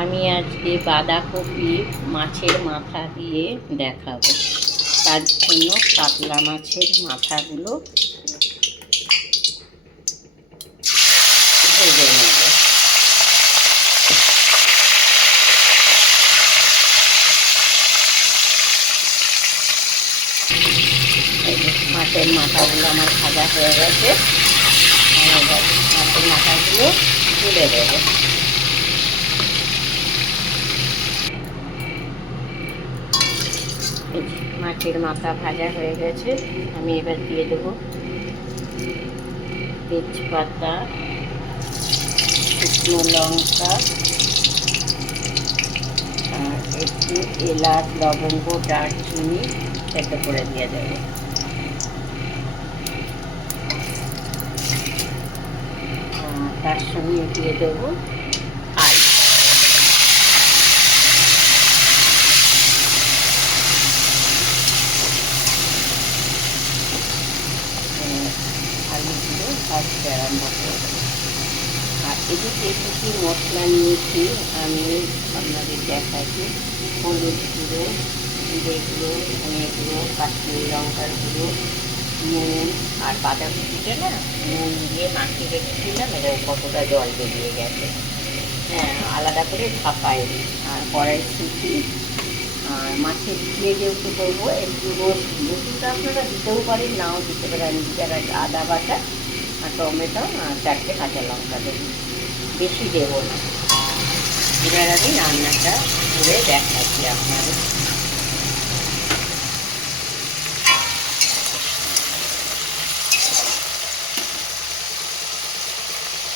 আমি আজকে বাঁধাকপি মাছের মাথা দিয়ে দেখাবো। তার জন্য কাতলা মাছের মাথাগুলো ভেজে নেব। মাছের মাথাগুলো আমার ভাজা হয়ে গেছে। মাছের মাথাগুলো তুলে দেবো যে মাথা ভাজা হয়ে গেছে। আমি এবার দিয়ে দেবো তেজপাতা, শুকনো লঙ্কা, আর একটু এলাচ, লবঙ্গ, দারচিনি সেটা করে দিয়ে দেবো। তার সঙ্গে দিয়ে দেবো আলুগুলো ভাজতে আরম্ভ করব আর এদিকে কী কী মশলা নিয়েছি, আমি আপনাদের দেখাচ্ছি। হলুদ গুঁড়ো, জিরে গুঁড়ো ধনে গুঁড়ো, কাশ্মীরি লঙ্কার গুঁড়ো, নুন আর বাঁধাকপিটা না, নুন দিয়ে মাখিয়ে রেখেছিলাম এবার কতটা জল বেরিয়ে গেছে। হ্যাঁ আলাদা করে ভাপাইনি আর কড়াইশুঁটি আর মাছের দিয়ে যেহেতু করব, একটু রসুন রসুনটা আপনারা দিতেও পারেন, নাও দিতে পারেন। যারা আদা বাটা, আর টমেটো, আর চারটে কাঁচা লঙ্কা দেবো। বেশি দেবো না। এবার আমি রান্নাটা করে দেখাচ্ছি আপনাদের।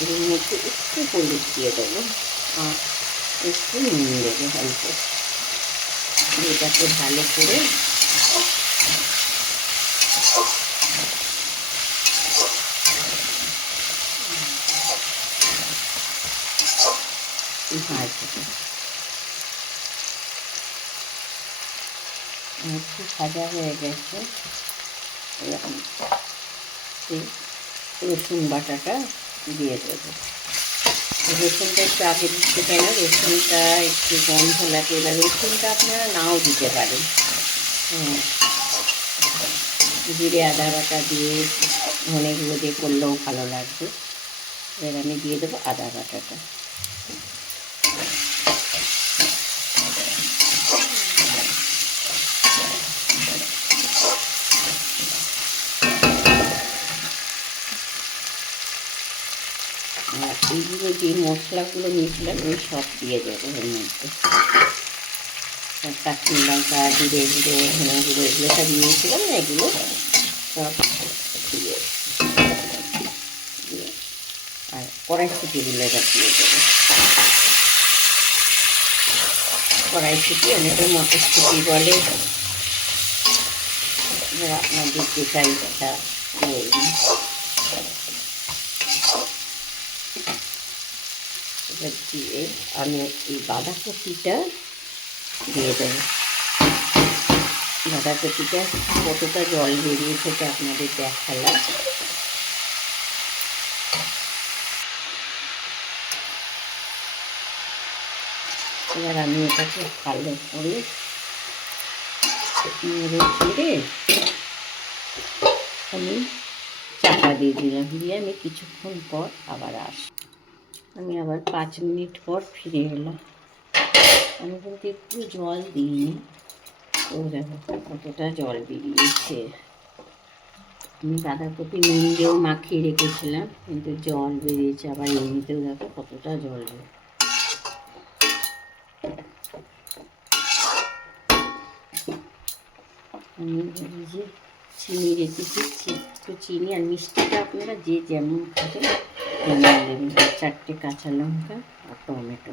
এর মধ্যে একটু হলুদ দিয়ে দেবো, আর একটু নুন দেবো, অল্প। এটাকে ভালো করে একটু ভাজা হয়ে গেছে। এরকম। রসুন বাটাটা দিয়ে দেবো। রসুনটা একটু আগে দিতে চাই না রসুনটা একটু গন্ধ লাগে, এবার রসুনটা আপনারা নাও দিতে পারেন। হ্যাঁ জিরে, আদা বাটা দিয়ে ধনেগুলো দিয়ে করলেও ভালো লাগবে। এবার আমি দিয়ে দেবো আদা বাটাটা আর এইগুলো যে মশলাগুলো নিয়েছিলাম, ওই সব দিয়ে দেবো এর মধ্যে। কাশ্মীর লঙ্কা, জিরে গুঁড়ো, ধনে গুঁড়ো, এগুলো সব নিয়েছিলাম না এগুলো সব দিয়ে আর কড়াইশুটিগুলো এবার দিয়ে দেবো। কড়াইশুটি অনেকে মটরশুটি বলে। আপনাদের যেটা ইচ্ছা বলবেন এবার দিয়ে আমি এই বাঁধাকপিটা দিয়ে দেবো। বাঁধাকপিটা কতটা জল বেরিয়েছে সেটা আপনাদের দেখালাম। এবার আমি এটাকে ভালো করে নেড়ে ছেড়ে আমি চাপা দিয়ে দিলাম। দিয়ে আমি কিছুক্ষণ পর আবার আসি আমি আবার পাঁচ মিনিট পর ফিরে এলাম। আমি কিন্তু একটু জল দিইনি। ও দেখো কতটা জল বেরিয়েছে। আমি বাঁধাকপি নুন দিয়েও মাখিয়ে রেখেছিলাম, কিন্তু জল বেরিয়েছে আবার এমনিতেও দেখো কতটা জল বেরিয়ে আমি যে চিনি রেখেছি একটু চিনি আর মিষ্টিটা আপনারা যে যেমন খাবেন, তেমন দেবেন। চারটে কাঁচা লঙ্কা আর টমেটো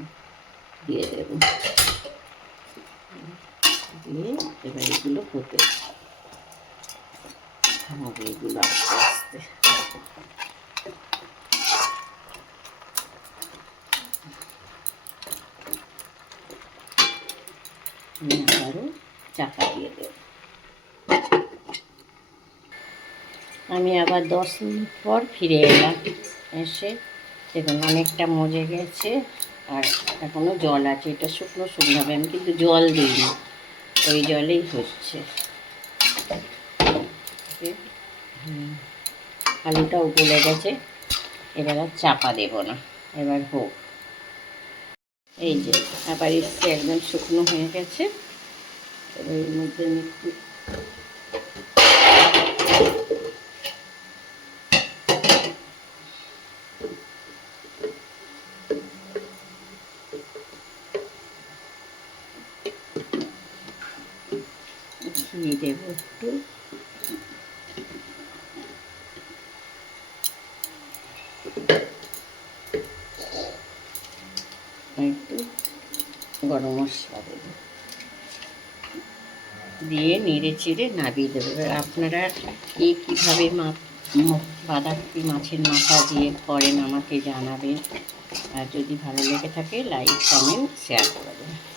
দিয়ে দেব। দিয়ে এবার এগুলো হতে হবে এগুলো আস্তে আস্তে। আমি চাপা দিয়ে দেব। আমি আবার দশ মিনিট পর ফিরে এলাম। এসে দেখুন, অনেকটা মজে গেছে আর এখনও জল আছে। এটা শুকনো শুকনো হবে, আমি কিন্তু জল দিই দিইনি, ওই জলেই হচ্ছে। আলুটাও গলে গেছে, এবার আর চাপা দেবো না, এবার হোক। এই যে, আবার এসছে, একদম শুকনো হয়ে গেছে। এবার এর মধ্যে আমি একটু ঘি দেবো একটু। একটু গরম মশলা দেবো। দিয়ে নেড়ে চেড়ে নাবিয়ে দেবো। আপনারা কে কীভাবে ম- বাঁধাকপি মাছের মাথা দিয়ে করেন আমাকে জানাবেন। আর যদি ভালো লেগে থাকে লাইক কমেন্ট শেয়ার করে দেবেন।